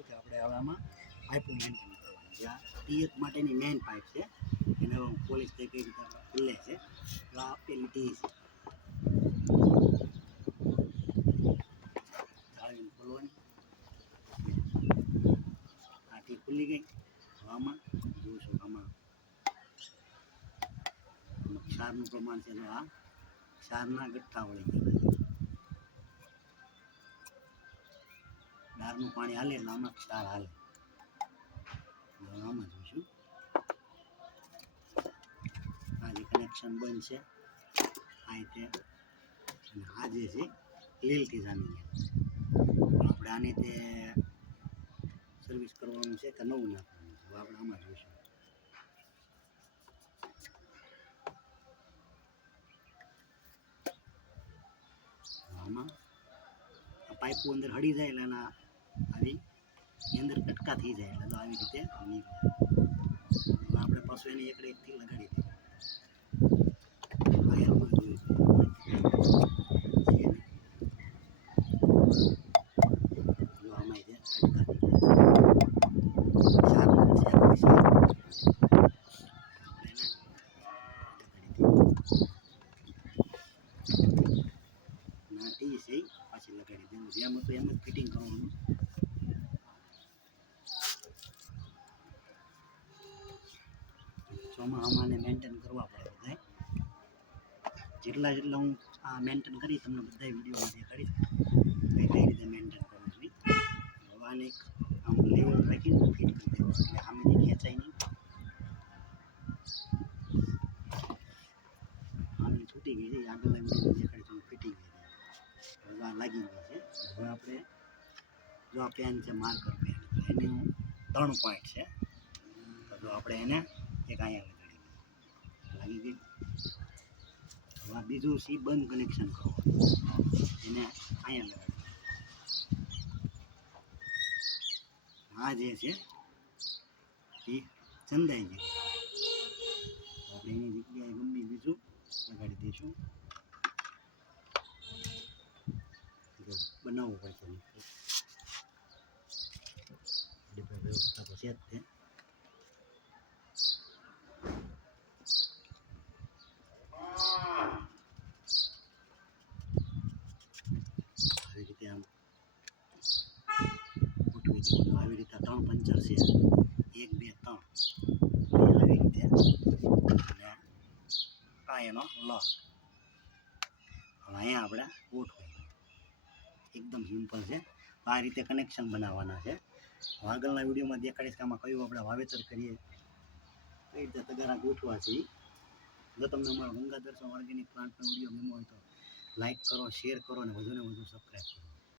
શું કે આપણે હવે આમાં પાઇપો મેન્ટેન કરવાની છે. આ ટીએચ માટેની મેઇન પાઇપ છે, એને હવે પોલીસ કઈ રીતે ખુલે છે. તો આ પેલી ટી છે, જાળવીને ખોલવાની. આ ટી ખુલી ગઈ. આમાં જોઈશું આમાં ક્ષારનું પ્રમાણ છે. આ ક્ષારના ગઠ્ઠા વળી ગયા. દાળનું પાણી હાલે એટલે આમાં ક્ષાર હાલે. આમાં જોઈશું આ જે કનેક્શન બંધ છે આ રીતે. અને આ જે છે લીલથી જામી ગયા. આપણે આને તે સર્વિસ કરવાનું છે કે નવું નાખવાનું છે, હવે આપણે આમાં જોઈશું. આમાં આ પાઇપો અંદર હળી જાય એટલે એના આવી અંદર કટકા થઈ જાય એટલે તો આવી રીતે નીકળે. હવે આપણે પાછું એની એકથી લગાડી દઈએ. જો આમાં છે કટકા ટી છે પાછી લગાડી દેવું. જેમ હતું એમ જ ફિટિંગ કરવાનું. ચોમાસામાં મેન્ટેન કરવા પડે બધા. જેટલા હું આ મેન્ટેન કરી તમને બધા વિડીયોમાં દેખાડીશ કઈ રીતે મેન્ટેન કરવું જોઈએ. હવે આને આમ લેવલ રાખીને ફિટ કરી દેવું એટલે સામેથી ખેંચાય નહીં. આની છૂટી ગઈ છે, આગળના વિડીયોમાં દેખાડીશ ફિટિંગ ગઈ. હવે આ લાગી ગઈ છે. હવે આપણે જો આ પેન છે માર્કર પેન, એનું 3 પોઈન્ટ છે. તો જો આપણે એને એક અહીંયા લાગી ગઈ. હવે આ બીજું સી બંધ કનેક્શન કરવાનું, એને અહીંયા લગાડી. આ જે છે એ ચંદાઈ ગયું. આપણે એની જગ્યાએ ગમે બીજું લગાડી દઈશું. બનાવવું પડશે વ્યવસ્થા તો છે જ તે. આવી રીતે આમ ગોઠવી દીધું. આવી રીતે 3 પંચર છે, 1 2 3 આવી રીતે. આ એનો લોક. હવે અહીંયા આપણે ગોઠવાય એકદમ સિમ્પલ છે. આ રીતે કનેક્શન બનાવવાના છે. આગળના વિડીયોમાં દેખાડીશ કે આમાં કયું આપણે વાવેતર કરીએ, કઈ રીતે તગારા ગોઠવા છે. જો તમને અમારો ગંગાધર ઓર્ગેનિક પ્લાન્ટનો વિડીયો ગમ્યો હોય તો લાઈક કરો, શેર કરો અને વધુને વધુ સબસ્ક્રાઈબ કરો.